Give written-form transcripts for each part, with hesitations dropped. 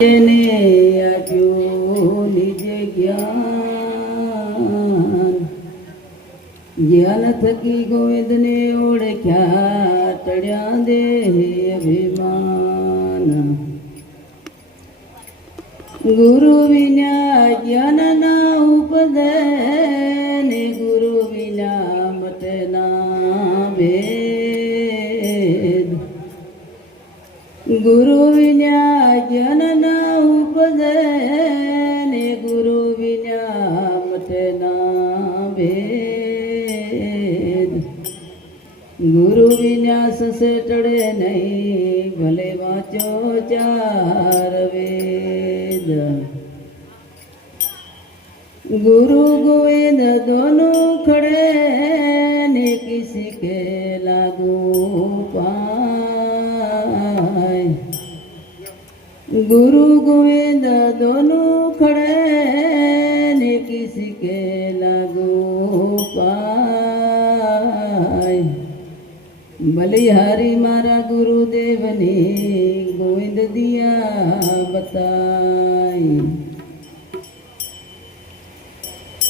તેને આપ્યું નિજે જ્ઞાન જ્ઞાન થકી ગોવિંદને ઓળખ્યા ટળ્યા દેહ અભિમાન ગુરુ વિના જ્ઞાન ના ઉપદે ને ગુરુ વિના મટે ના ભેદ ગુરુ વિના જ્ઞાન ના ઉપદે ને ગુરુ વિના મટે ના ભેદ ગુરુ વિના સસે ટળે નહીં ભલે વાંચો ચાર વેદ गुरु गोविंद दोनों खड़े ने किसी के लागू पाए गुरु गोविंद दोनों खड़े ने किसी के लागू पाए बलिहारी मारा गुरुदेव ने गोविंद दिया बताई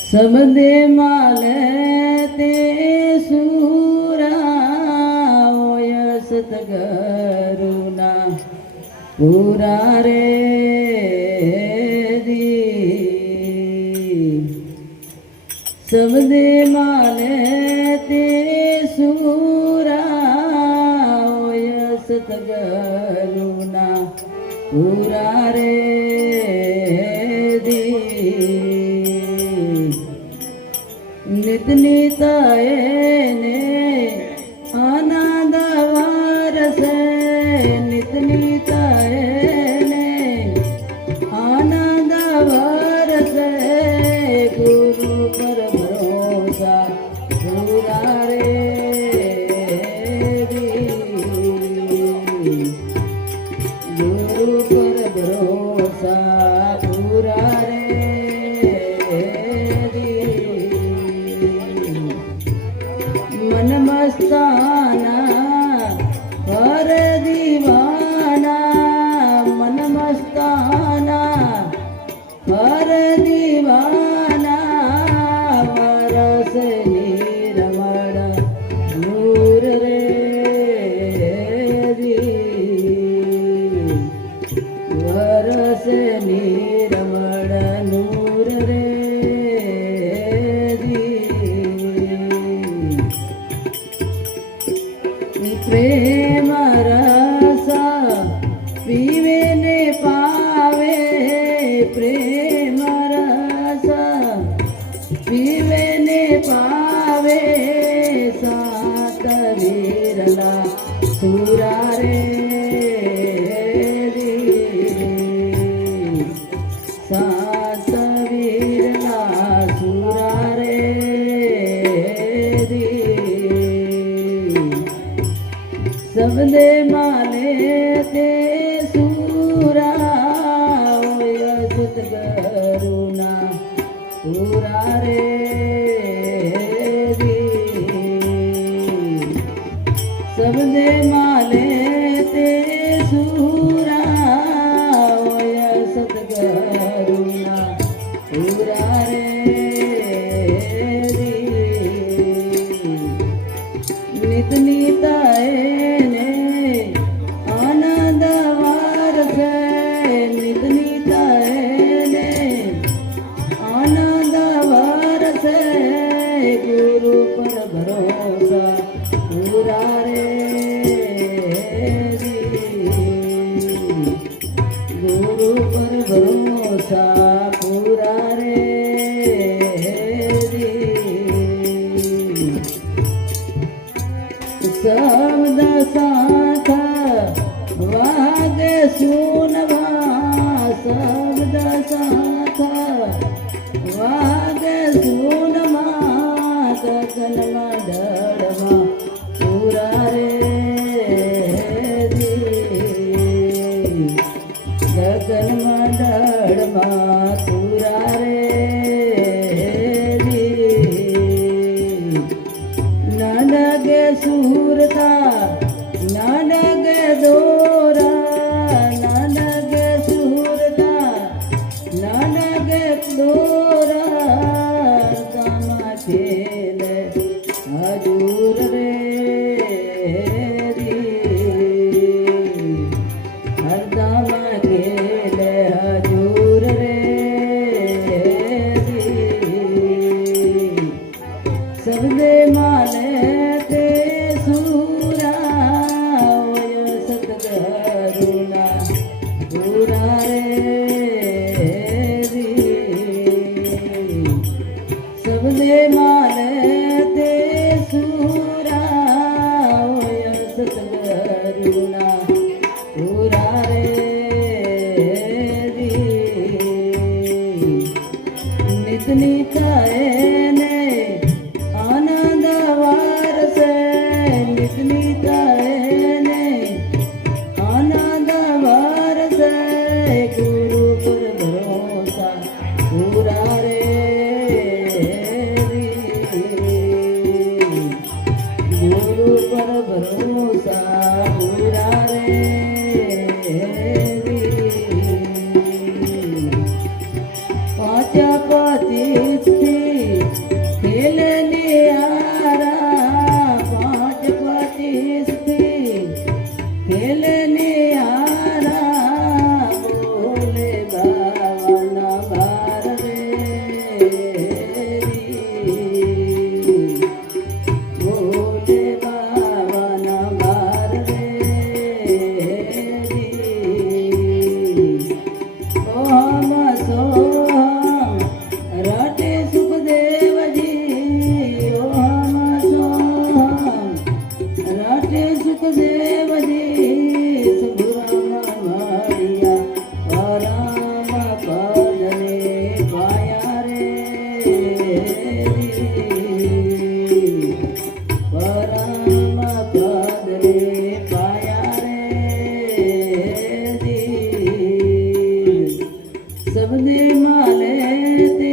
सबदे माले ते सूरा ओय सतगरुना पूरा रे दी सबदे माले ते सूरा ओय सतगरुना पूरा रे नितनीताए ने आनंद वारस नितनीताए ने आनंद वारस गुरु पर भरोसा पूरा रे गुरु पर भरोसा पूरा रे मन मस्ताना पर दीवाना मन मस्ताना पर दीवाना वरस नीरमण नूर रे वरस नीरमण नूर रे प्रेम रसा पीवे ने पावे प्रेम रसा पीवे ने पावे सात वीरला सुरा रे सात वीरला सुरा रे सबदे माले ते सूरा सतगरुना पूरा रे सबदे माले ते सूरा सतगरुना पूरा रे नित नीताए गुरु पर भरोसा पूरा रे गुरु पर भरोसा पूरा रे शब्द साथ वाग सुनवा शब्द साथ वाग सुनमा गगनमा डरमा पूरा रे गगनमा डरमा पूरा रे नानग सूरता नानग दोरा नानग सूर पूरा रे सब दे माले ते सूरा होय सतगरुणा पूरा रे नित निताए ने आनंद वारस नित निताए ने आनंद वारस गुरु पर भरोसा पूरा रे गुरु पर भरोसा पूरा रे पाचा पचीस खेलने आरा पाँच पचीस खेलने आरा बोले बावन बार रे बोले बावन बार रे ओम सोहम राटे सुखदेव जी ओम सोहम राटे सुखदेव जी सुखराम मारिया राम पदने पाया रे परम पदने पाया रे सबने माले ते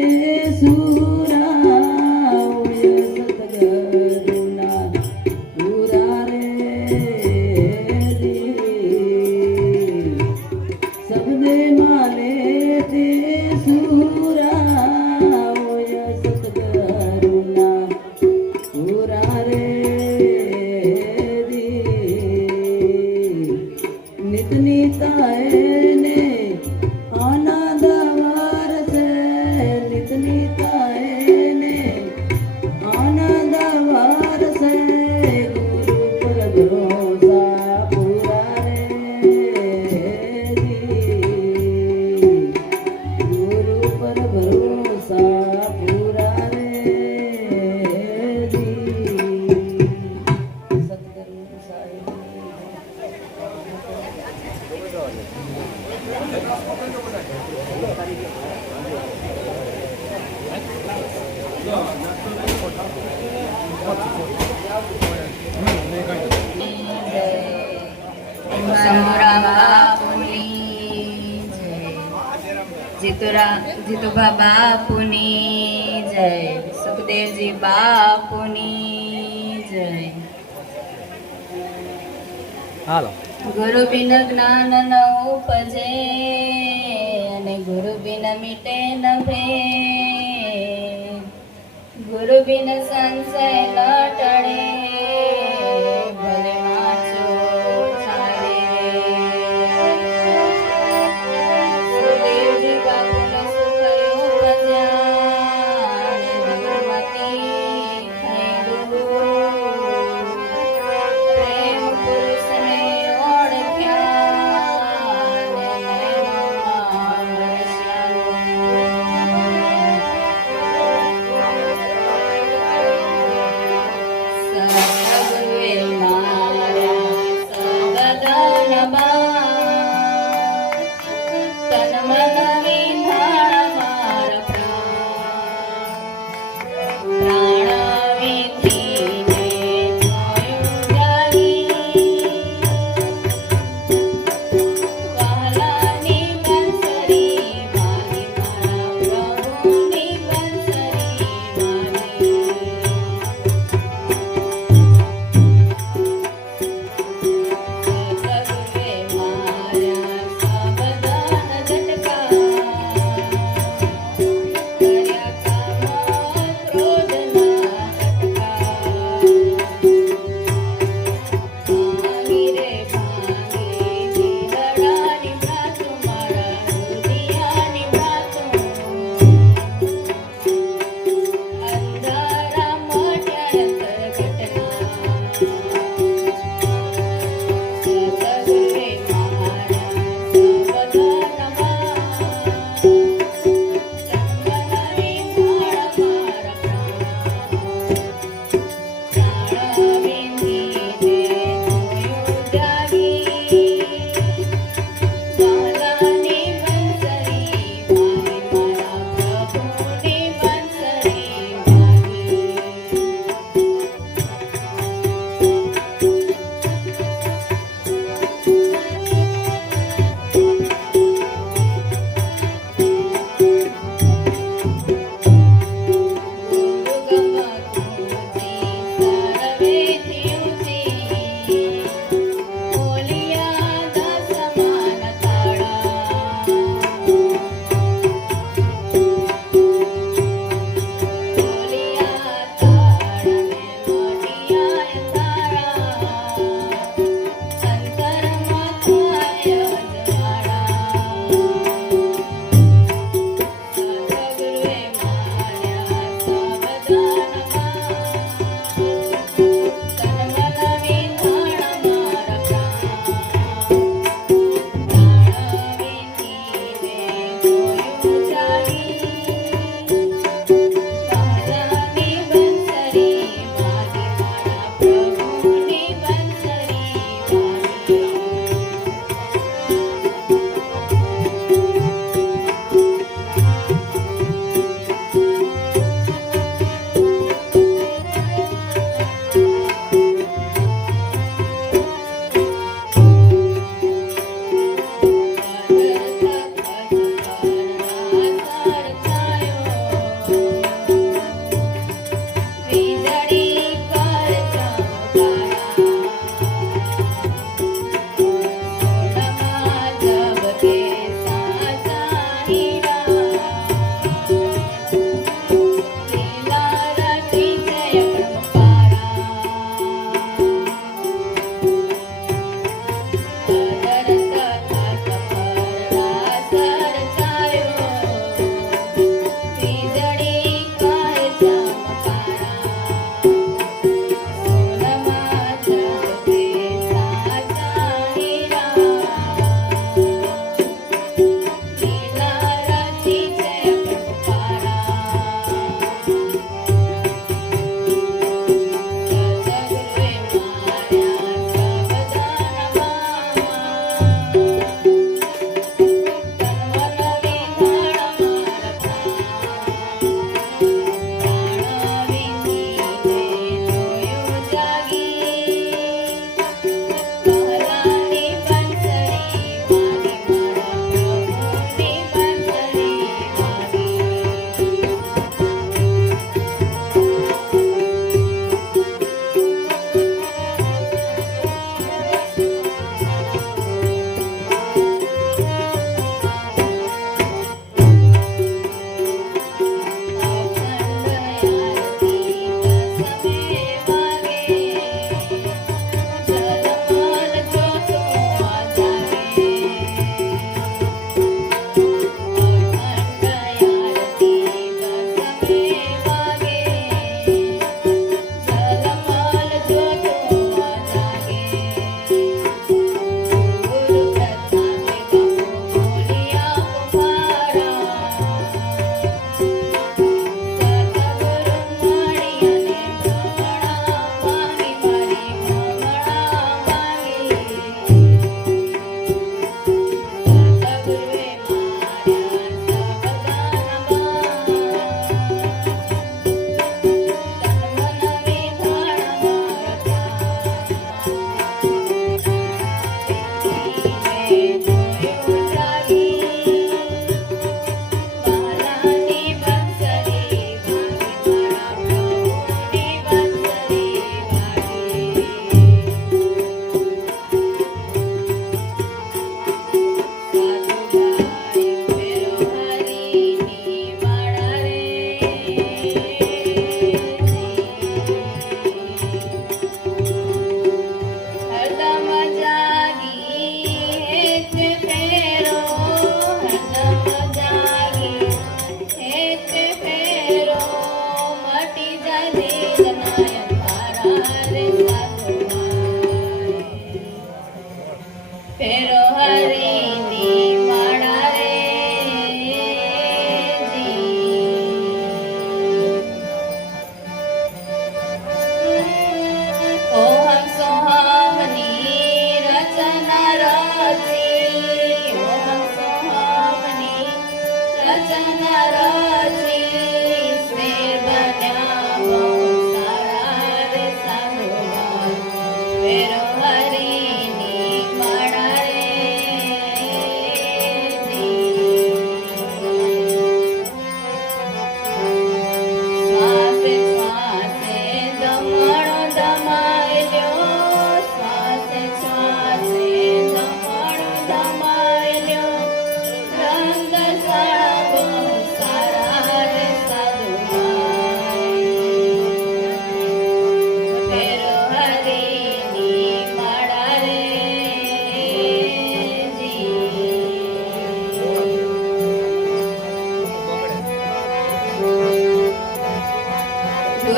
सूरा होय सतगरुणा पूरा रे सबने माले ते सूरा होय सतगरुणा पूरा रे नित निताए ने आनंद वारस नित निताए ने आनंद वारस गुरु पर भरोसा पूरा रे गुरु पर भरोसा पूरा रे सतगुरु साईं સમોરા બાપુની જય જીતુભા બાપુની જય સુખદેવજી બાપુની જય હાલો ગુરુ બિન જ્ઞાન ન ઉપજે અને ગુરુ બિન મીટે ન ભેદ ગુરુ બિન સંશય ન ટળે ભલે માચો છાડે સુખદેવજી બાપુને સુખ ઉપજ્યા અને દુર્મતી થઈ દૂર પ્રેમ પુરુષને ઓળખ્યા ને નૈનોમાં સતગુરુએ માર્યા સદનબા તન મન વિંધાણ માર પ્રાણ વિધીને જોયું જાઈ વાલાની બંસરી વાલી મારા પ્રભુની બંસરી વાલી સતગુરુએ માર્યા સબદાન ઝટકા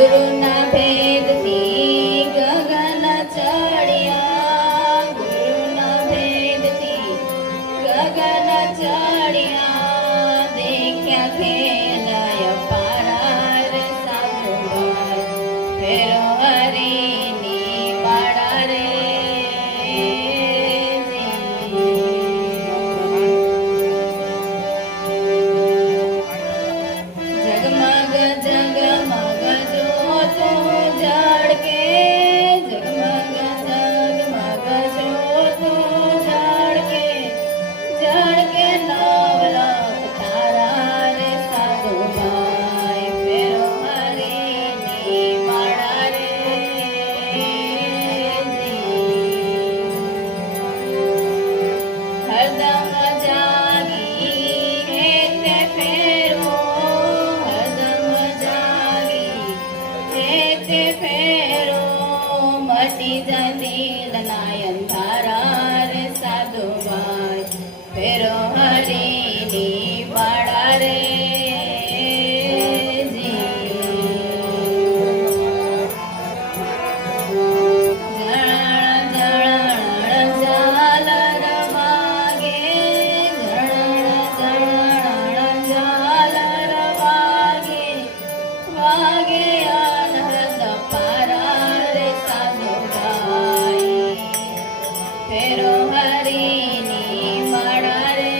ગુરુના ભેદથી ગગન ચડ્યા, ગુરુના ભેદથી ગગન ચડ્યા, દેખ્યા ખેલય પારાર સાધુભાઈ, ફેરો હરીની વાડા રે જગમગ જગમગ જોતું ઝળકે, જગમગ જગમગ જોતું ઝળકે, ઝળકે નવલખ તારા રે સાધુભાઈ, ફેરો હરીની વાડા રે હરદમ જાગી હેતે ફેરો, હરદમ જાગી હેતે ફેરો, મટી જાય દિલના અંધારા રે સાધુભાઈ, ફેરો હરીની વાડા રે ફેરો હરીની વાડા રે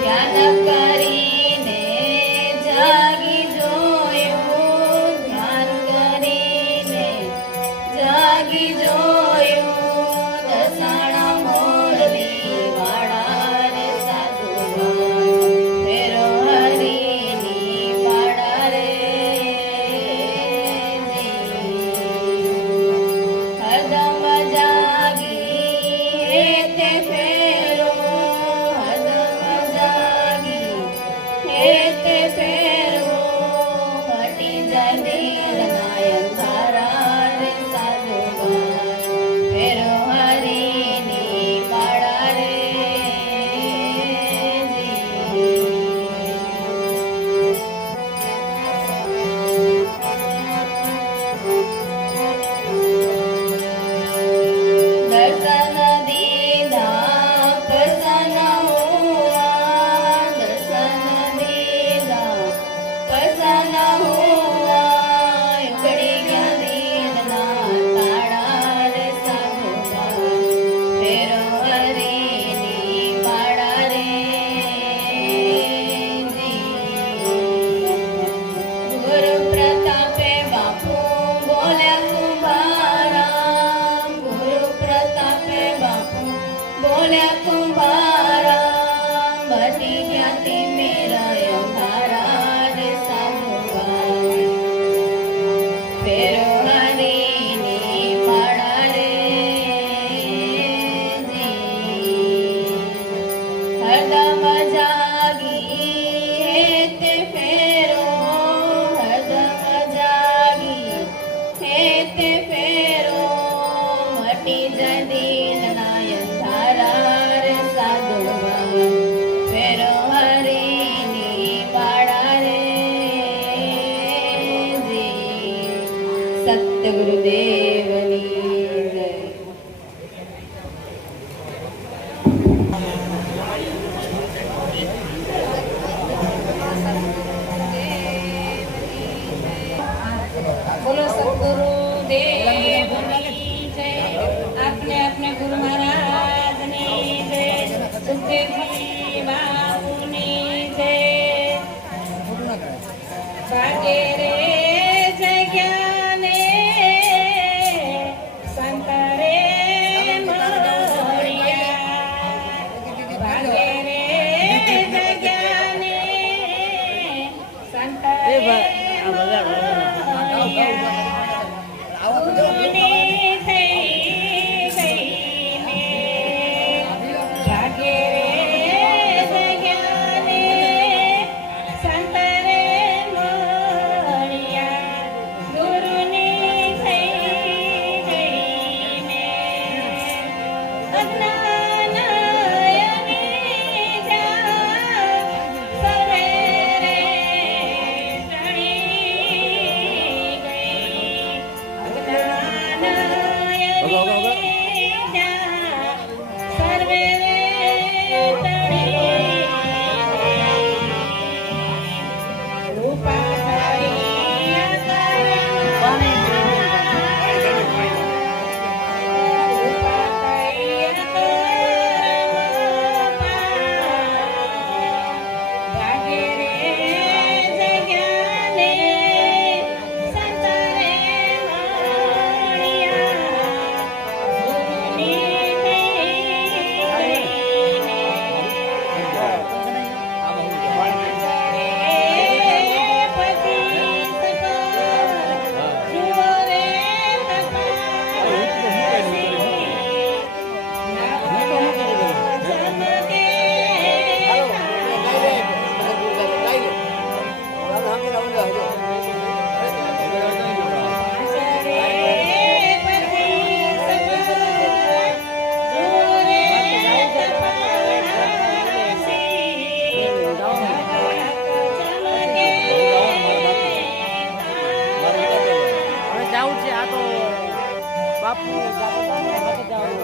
ધ્યાન કરીને જાગી જોયું, ધ્યાન કરીને જાગી જોયું, દસાણા મોરલી વાડા રે સાધુભાઈ, ફેરો હરીની વાડા રે હરદમ જાગી હેતે ફેરો, હરદમ જાગી હેતે ફેરો, મટી જાય દિલના અંધારા રે સાધુભાઈ, ફેરો હરીની વાડા રે દર્શન દીધા પ્રસન્ન હુઆ, દર્શન દીધા પ્રસન્ન હુઆ, ઉકળી ગયા દિલના તાળા રે સાધુભાઈ, ફેરો હરીની વાડા રે ગુરુ પ્રતાપે બાપુ બોલ્યા કુંભારામ, ગુરુ પ્રતાપે બાપુ બોલ્યા કુંભારામ, બની ગયા તિમિરા અંધારા રે સાધુભાઈ, ફેરો હરીની વાડા રે હરદમ જાગી હેતે ફેરો, હરદમ જાગી હેતે ફેરો, મટી જાય દિલના અંધારા રે સાધુભાઈ, ફેરો હરીની વાડા રે સત્યગુરુદેવની જય. બોલો સદગુરુ દેવની જય, આપને આપને ગુરુ મહારાજની જય, સુખદેવજી બાપુની જય. ભાગે રે જગ્યાને સંત રે મળ્યા, ભાગે રે જગ્યાને સંત રે ગુરુની થઈ ગઈને, ભાગે રે છે આ તો બાપુ જાતા હતા ને હાથે જાવ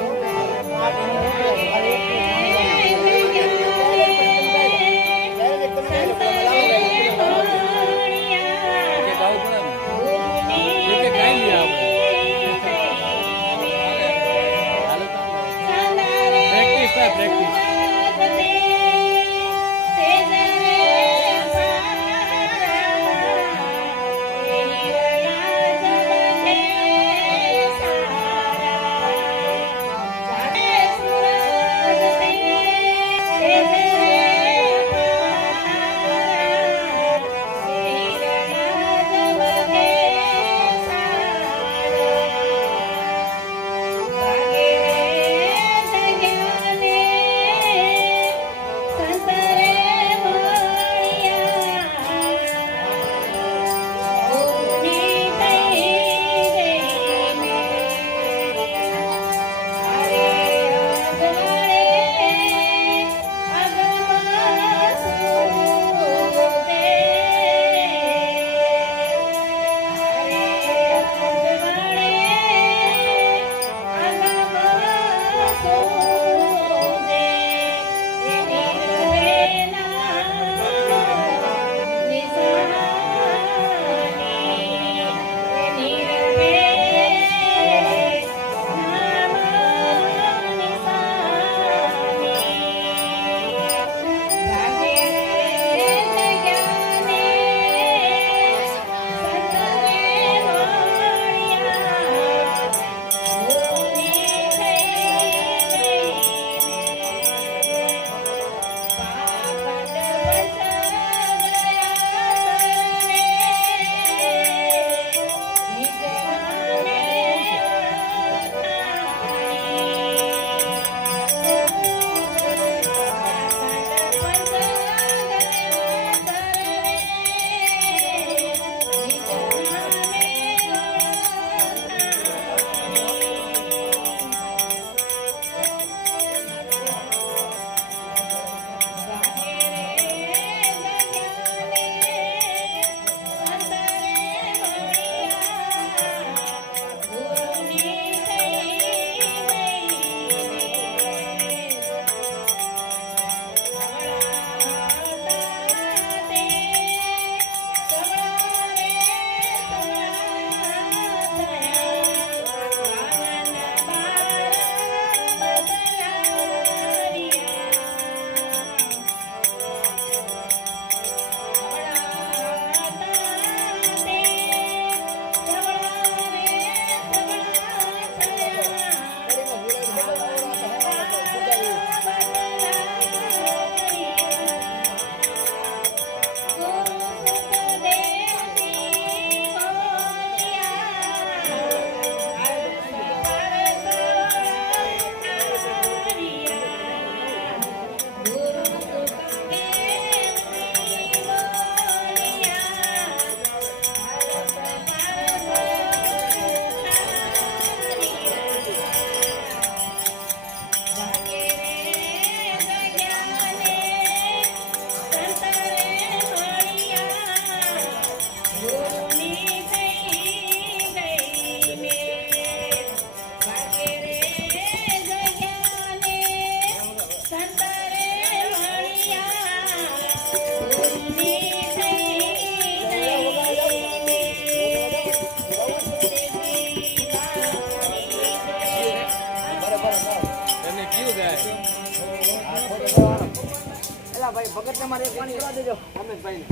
આ ભાઈ ભગત તમારે એક પાણી કરવા દેજો અમિતભાઈ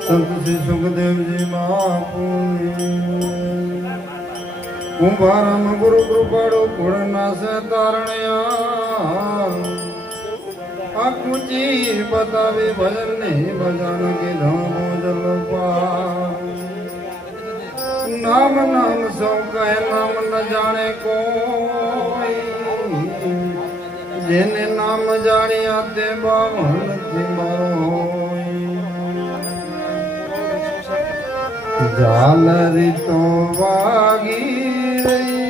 સંત શ્રી સુખદેવજી મહાપુરી કુંભારમ ગુરુ કૃપાળુ પૂર્ણનાશ તારણ્યા આ કુચી બતાવી ભજન નહીં ભજન કીધું જલપા નામ નામ સૌ કહે નામ ન જાણે કોઈ જેને નામ જાણ્યા તે બાવન થી મારો ઝાલરી તો વાગી રહી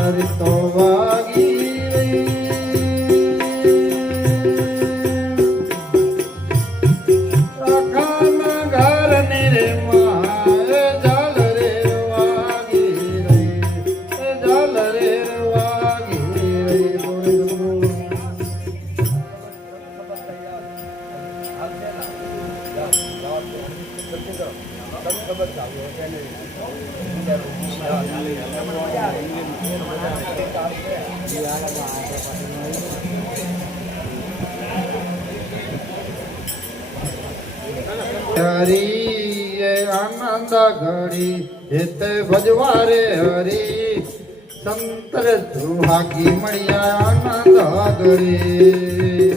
ઝાલર તો વાગી રહી આખાના ઘરની રે માએ ઝાલર વાગી રહી ઝાલર વાગી રહી બોલ હરી એ આનંદ ઘડી હેતે ભજવારે હરી સંતર સુહાગી મળ્યા આનંદ ઘડી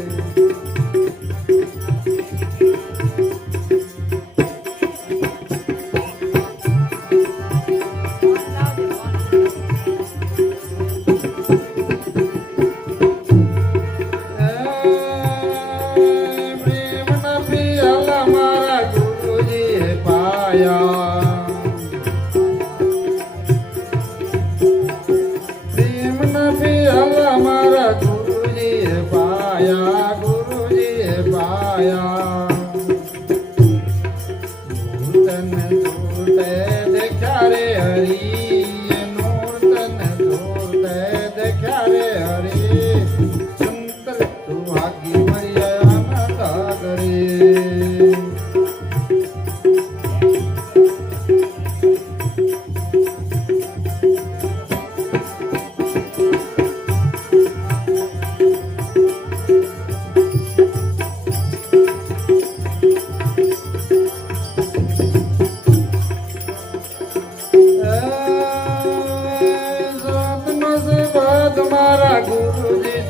તમારા ગુરુજી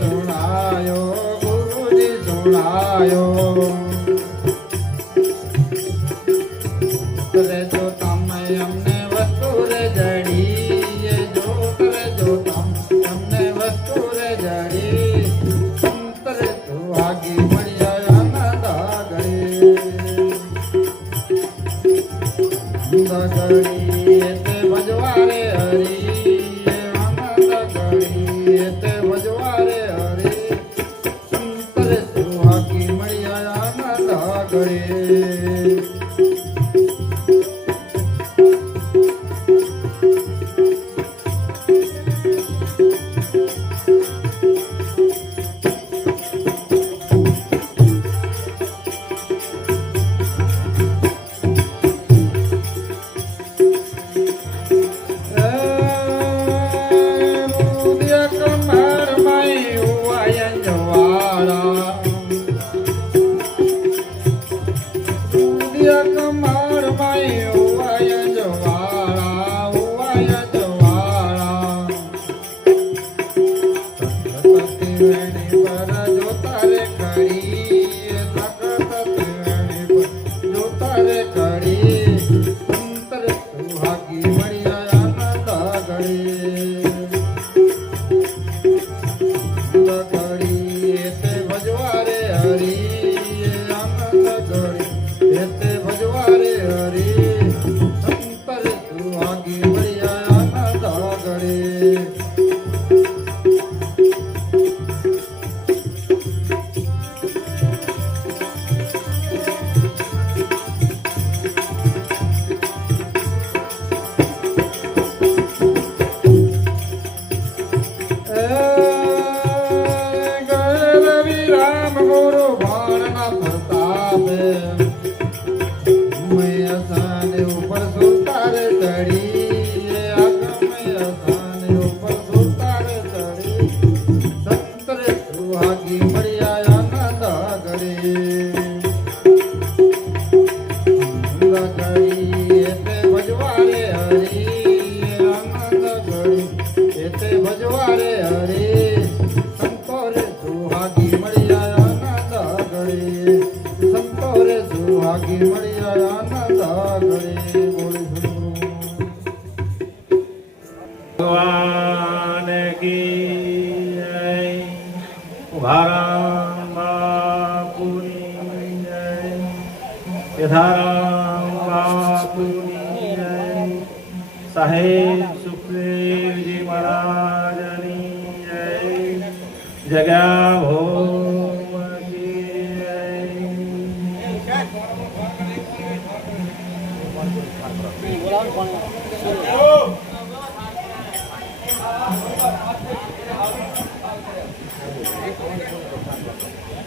સુણાયો રે જો તમે અમને વસ્તુ રે જડી જો કરે જો તમને વસ્તુ રે જડી સંતરે સુહાગી મળ્યા આનંદ ઘડી તે ભજવારે હરી આનંદ ઘડી તે ભજવારે હરી સંતરે સુહાગી મળ્યા આનંદ ઘડી ભગવાન કી જય. ઉભારામ બાપુની જય. યથારામ બાપુની જય. સાહેબ સુખદેવજી મહારાજ જગ્યા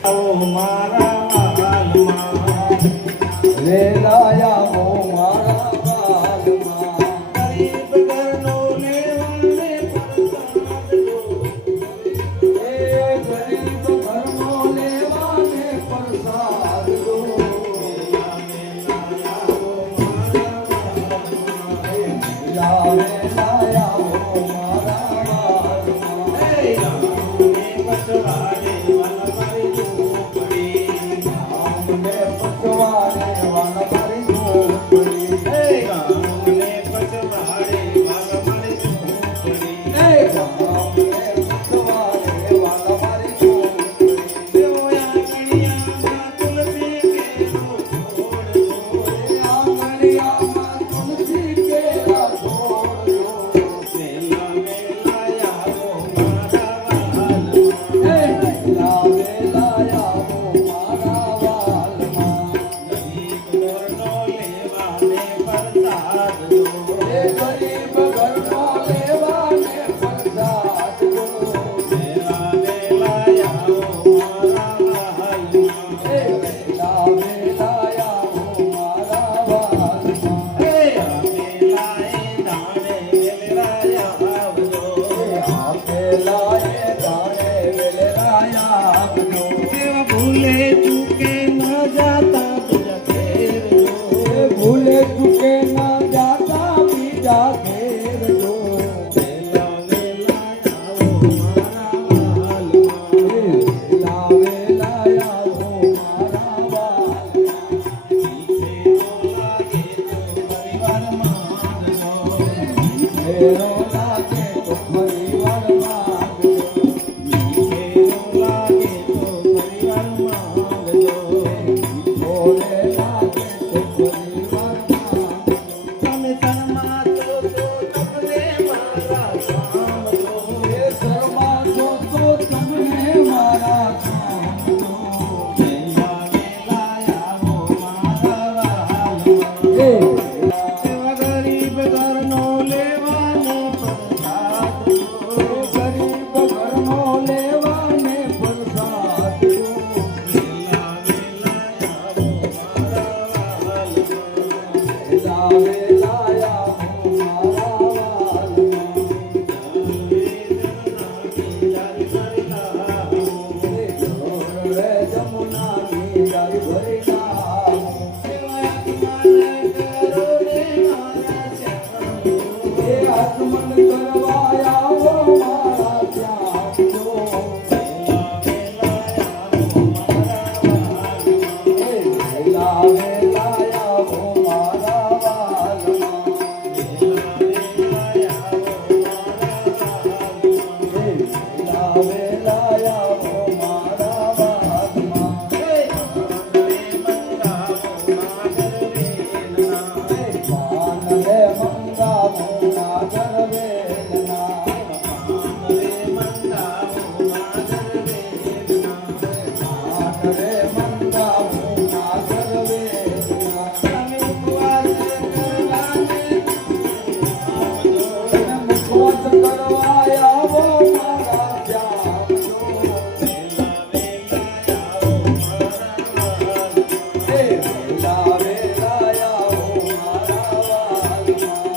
ભોમ મારા વેલાયા હો મારા વાલમાં ગરીબ ઘરનો લેવાને પ્રસાદ દો. એ ગરીબ ઘરનો લેવાને પ્રસાદ દો. વેલાયા હો મારા વાલમાં અમને પચવાને વાલા મારી ઝૂંપડી. એ ગામને પચવાને વાલા મારી ઝૂંપડી. આંગણિયામાં તુલસી કેરા છોડ દો. વેલા વેલાયા હો મારા વાલમાં એ ગરીબ ઘરનો લેવાને પ્રસાદ દો. એ વેલા વેલાયા હો મારા વાલમાં એ આપેલા એ દાણે વેલરાયા આપજો. ભૂલે ચૂકે ન જાતા તુજા ઘેર જો. એ ભૂલે ચૂકે ના જાતા બીજા ઘેર જો. વેલા વેલાયા હો મારા વાલમાં ઘેરો લાગે તો પરિવાર માંગજો. ભોલે લાગે તો પરિવાર માંગજો. એ શર્મા જો તો તમને મારા કામ દો. એ ગરીબ ઘરનો લેવાનો પ્રસાદ દો. ગરીબ ઘરનો લેવાને પ્રસાદ દો. વેલા વેલાયા હો મારા વાલમાં રે જમુનાની જારી ભરી નામ. એ આગમન કરવા આવો મારા ત્યાં જો. એ વેલા વેલાયા હો મારા વાલમાં વેલા વેલાયા હો મારા વાલમાં પાનરે મંગાવો નાગર વેલના. પાનરે મંગાવો નાગર વેલના. મુખવાસ કરવા આવો મારા ત્યાં જો. એ વેલા વેલાયા હો મારા વાલમાં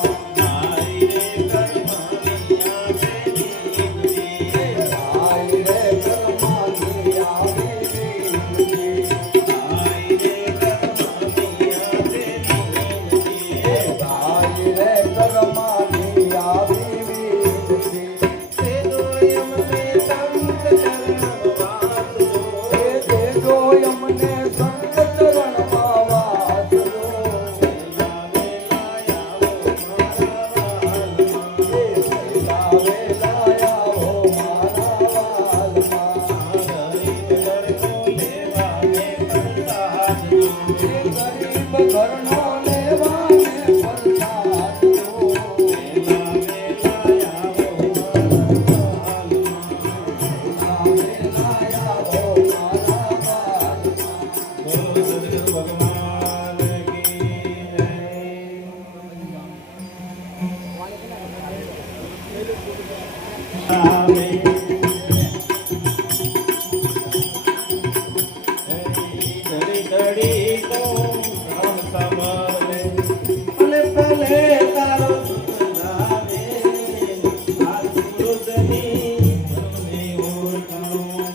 આઈ રે કરમાની આવી વીરજી. આવે ઘડી ઘડી તો રામ સમરે ભલે ભલે તારો દૂધ આવે આ પુરુષની મને ઓળખાણો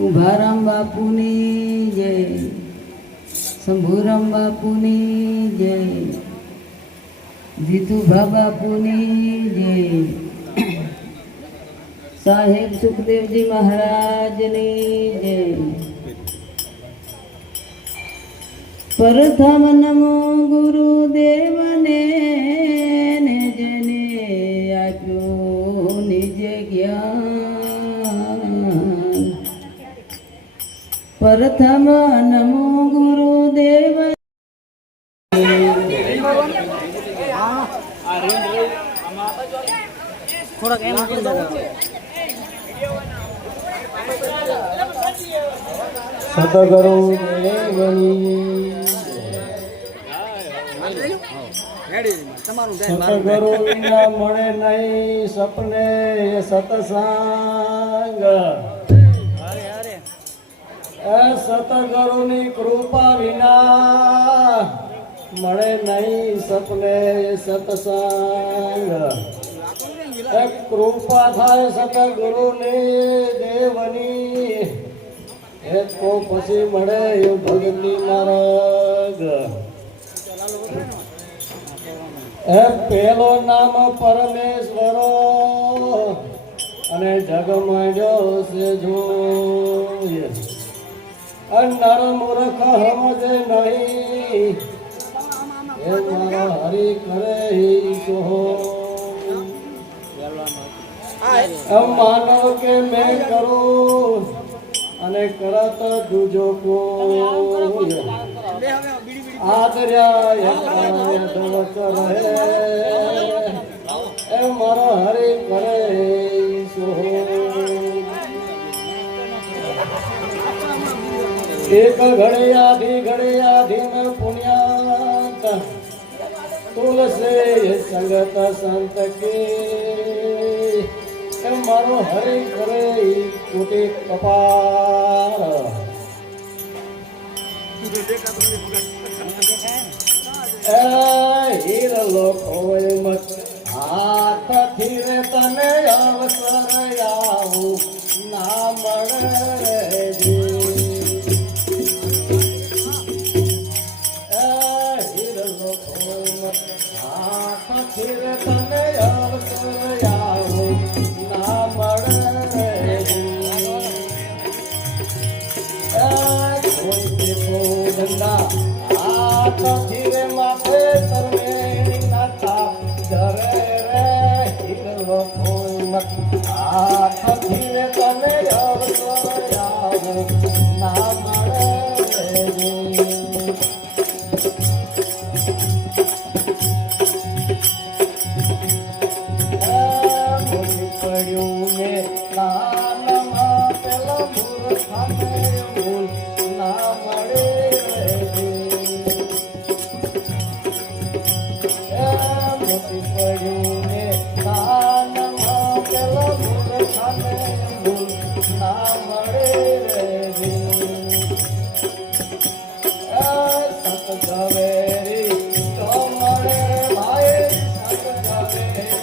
ઉભારામ બાપુની જય, શંભુરામ બાપુની જય, જીતુભા બાપુની જય, સાહેબ સુખદેવજી મહારાજની જય. પ્રથમ નમો ગુરુદેવને ને જેને આપ્યું નિજ જ્ઞાન. પ્રથમ નમો ગુરુદેવ થોડાક એમ સતગુરુ દેવની સતગુરુ વિના મળે નહીં સપને એ સતસંગ એ સતગુરુની કૃપા વિના મળે નહીં સપને એ સતસંગ એ કૃપા થાય સતગુરુની દેવની એ તો પછી મળે એ ભક્તિ માર્ગ એ પેલો નામ પરમેશ્વરો અને જગમાં જો છે જોઈએ નર મૂર્ખ સમજે નહીં એ મારા હરી કરે માનો કે મેં કરું અને કરત દૂજો કોઈ આદર્યા રહે એ મારો હરી કરે એક ઘડિયાધી મેં પુણ્યાત તુલસી સંગત સંત કી એ મારો હરી કરે કોટી કપાર હીર લોકો મત હાથથી રે તને અવસર આવું ના મળે હીર લોકો મત હાથથી રે તને અવસર આવું ના મળે કોઈ ગંદા હાથ ધીરે માથે તરવેણી નાતા ધરે રે હીરો કોઈ મત હાથ ધીરે તને અવસર આવું ના મળે પડ્યું ને નાનમાં પેલા મૂર્ખાને ભૂલ ના મળે મોટી પડ્યું ને નાનમાં પેલા મૂર્ખાને ભૂલ ના મળે સત ઝવેરી તો મળે ભાઈ સત ઝવેરી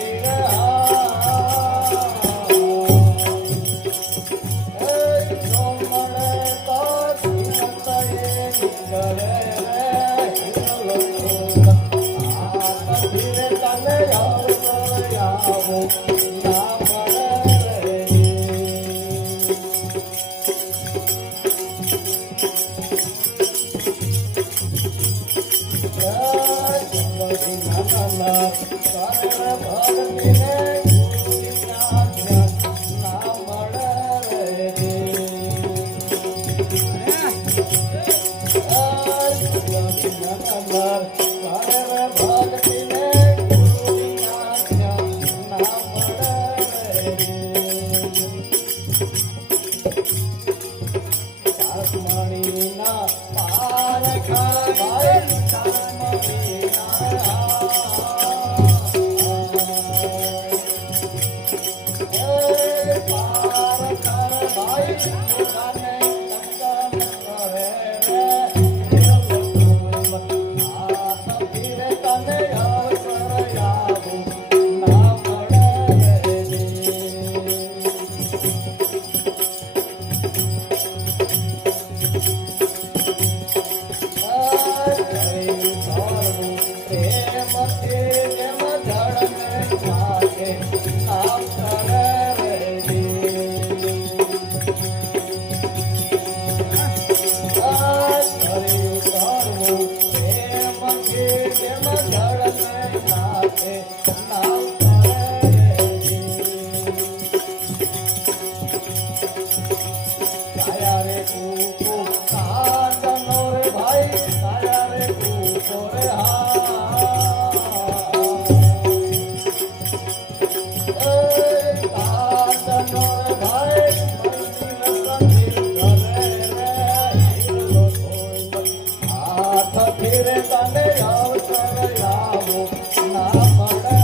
ધીરે તને અવસર આવો ના મળે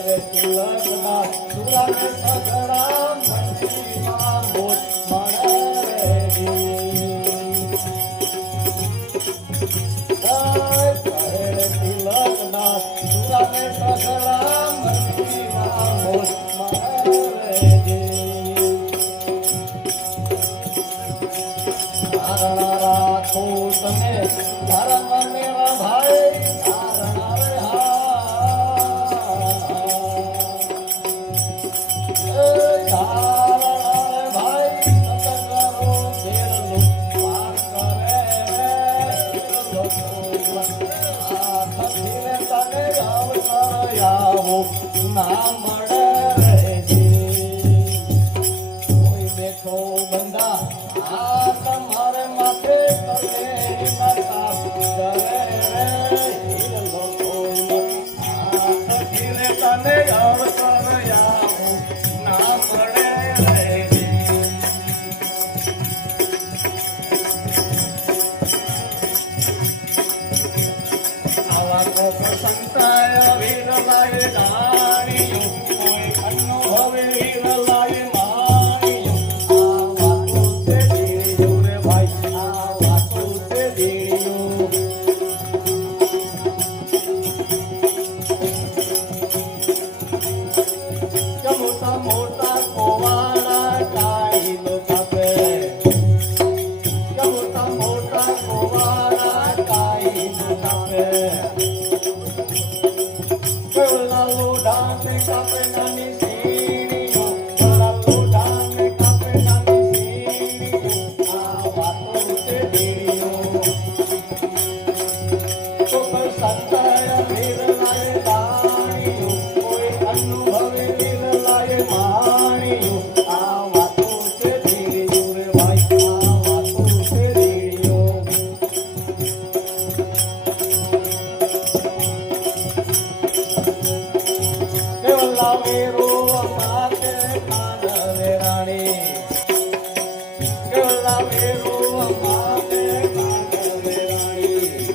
રે તિલકના સુરાને સગડા મંદિરમાં મોટ મળે રે તિલકના સુરાને સગડા મંદિરમાં મોટ મળે રે ધારણા રાખો તમે ધર્મ મેરા ભાઈ ધારણા રે ના મળે કોઈ બેઠો બંદા આ તમારે માથે કરે તને અવસર આવો ના મળે આવા કોપ સંતાય વીરલાય દાણીઓ કોઈ અનુભવે વીરલાય માણીઓ આ વાતો તે દીયો રે ભાઈ આ વાતો તે દીયો મોટા મોટા કોવાળા કાઈ લો કાપે મોટા મોટા કોવાળા કાઈ લો કાપે લાલો ડાને કાપે નાની સીણીઓ લાલો ડાને કાપે નાની સીણીઓ આ વાતો તે દીયો કોઈ સંતાય વીરલાય દાણીઓ કોઈ અનુભવે વીરલાય માણીઓ આ વાતો તે દીયો રે ભાઈ આ વાતો તે દીયો કેવલા વેરો માતે કાન રે રાણી કેવલા વેરો માતે કાન રે રાણી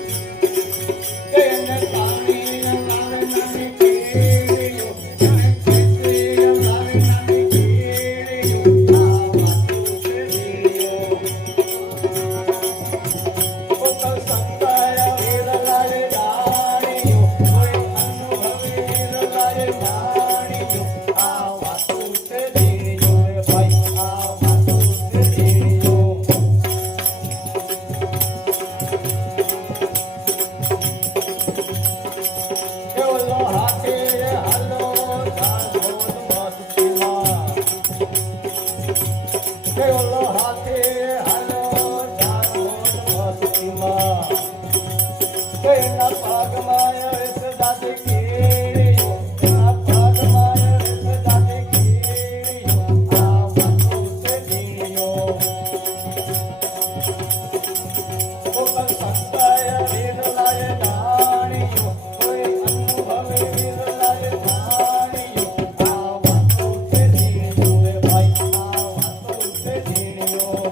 કેને કાની નાવે નાની કેડીઓ કેને કેડીઓ નાવે નાની કેડીઓ આ વાતો તે દીયો કોઈ સંતાય વીરલાય દાણીઓ કોઈ અનુભવે વીરલાય માણીઓ આ વાતો તે દીયો રે ભાઈ આ વાતો તે દીયો કેવલો હાથે હાલો ધારો મસ્તીમાં કેવલો હાથે હાલો ધારો મસ્તીમાં કેના પાગમાં રસ દાદે કેડીઓ કેના પાગમાં રસ દાદે કેડીઓ આ વાતો તે દીયો કોઈ સંતાય વીરલાય દાણીઓ કોઈ અનુભવે વીરલાય માણીઓ આ વાતો તે દીયો રે ભાઈ આ વાતો તે દીયો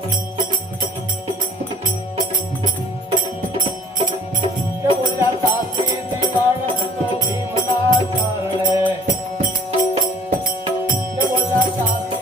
કે બોલ્યા સાસી દિવાળ તો ભીમના ચરણે કે બોલ્યા સાસી